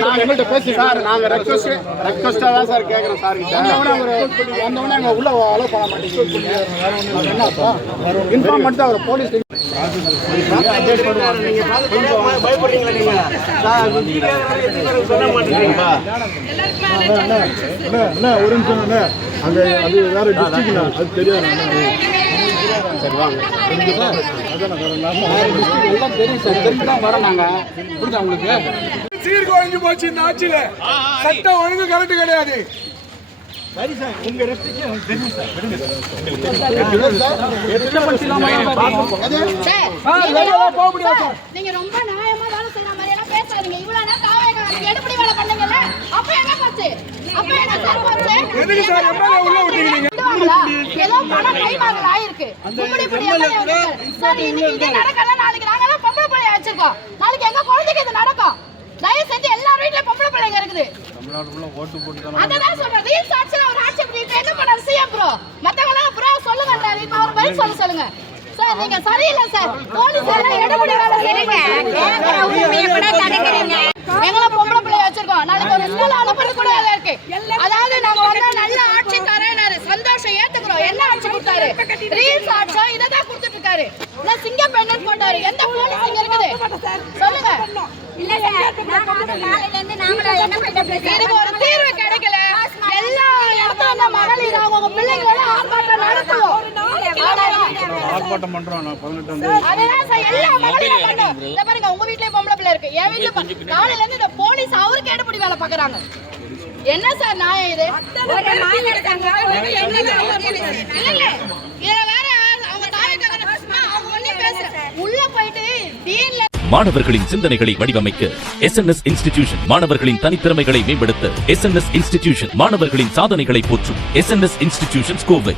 எங்கள்கிட்ட பேசி சார் நாங்கள் ரெக்வஸ்ட்டாக தான் சார் கேட்குறோம் சார் வந்தவொடனே அங்கே உள்ள அலோவ் பண்ண மாட்டேங்குது. என்ன சார் இன்ஃபார்ம் பண்ணிட்டு அவர் போலீஸ் பயப்படுறீங்களா நீங்க சொல்ல மாட்டேங்கிறீங்களா? ஒரு நிமிஷம் அங்க அது வேற டிஸ்ட்ரிக்ட் அது தெரியாது. சரி வாங்க எல்லாம் தெரியும் சார், தெரிஞ்சு தான் வரோம் நாங்கள். புரியுதா உங்களுக்கு? சீர்குலைஞ்சு போச்சு இந்த ஆட்சியில. சட்டம் ஒழுங்கு கரெக்ட் கிடையாது. சரி சார், உங்க ரெஸ்ட்ரிக்ஷன் தெரியும் சார். நீங்க ரொம்ப நியாயமா வேலை செய்யற மாதிரி எல்லாம் பேசாதீங்க. இவ்வளவு நேரம் காவல்காரங்க எடுபடி வேலை பண்ணீங்கல்ல, அப்ப என்ன போச்சு? அப்ப என்ன சார் போச்சு? எதுக்கு சார் எம்எல்ஏ உள்ள விட்டீங்க? ஏதோ பணம் கைமாறல் ஆயிருக்கு. சார் இன்னைக்கு இது நடக்கல, நாளைக்கு நாங்கெல்லாம் பொம்பளை பிள்ளைய வச்சிருக்கோம். நாளைக்கு எங்க குழந்தைக்கு இது நடக்கும். தயவு செஞ்சு எல்லா வீட்லயும் பொம்பளை பிள்ளைங்க இருக்குது. அதான் சொல்றேன். ரீல்ஸ் ஆட்சில ஒரு ஆட்சி பண்ணிட்டு என்ன பண்ணாரு சிஎம் ப்ரோ? மத்தவங்க ப்ரோ சொல்லுங்கன்றாரு. இப்ப அவர் பதில் சொல்லுங்க. சார் நீங்க சரியில்லை சார். போலீஸ் எல்லாம் எடுபடி வேலை செய்றீங்க. உண்மையை கூட தடுக்கிறீங்க. எங்கள பொம்பளை பிள்ளைய வச்சிருக்கோம். நாளைக்கு ஒரு ஸ்கூல் அனுப்புறது கூட இருக்கு. அதாவது நாங்க வந்து நல்ல ஆட்சி தரேனாரு. சந்தோஷம் ஏத்துக்கிறோம். என்ன ஆட்சி கொடுத்தாரு? ரீல்ஸ் ஆட்சி இததான் கொடுத்துட்டு இருக்காரு. இல்ல சிங்க பெண்ணன் போட்டாரு. எந்த போலீஸ் இங்க இருக்குது சொல்லுங்க. இல்ல சார் நாளைல இருந்து நாம என்ன பண்ண இதுக்கு ஒரு தீர்வு கிடைக்கல. எல்லா இடத்துல மகளிர் அவங்க பிள்ளைங்களோட ஆர்ப்பாட்டம் நடத்துவோம். ஆர்ப்பாட்டம் பண்றோம். நான் 18 அதெல்லாம் சார் எல்லா மகளிரும் பண்ணோம். இத பாருங்க, உங்க வீட்லயே பொம்பளை பிள்ளை இருக்கு. என் வீட்ல நாளைல இருந்து இந்த போலீஸ் அவருக்கு எடுபடி வேலை பாக்குறாங்க. என்ன சார் நியாயம் இது? ஒரு நாள் எடுத்தாங்க. இல்ல இதுல வேற அவங்க தாயக்காக அவங்க ஒண்ணே பேசுற உள்ள போயிட்டு டீன்ல மாணவர்களின் சிந்தனைகளை வடிவமைக்க SNS இன்ஸ்டிடியூஷன், மாணவர்களின் தனித்திறமைகளை மேம்படுத்த SNS இன்ஸ்டிடியூஷன், மாணவர்களின் சாதனைகளை போற்றும் SNS இன்ஸ்டிடியூஷன் கோவை.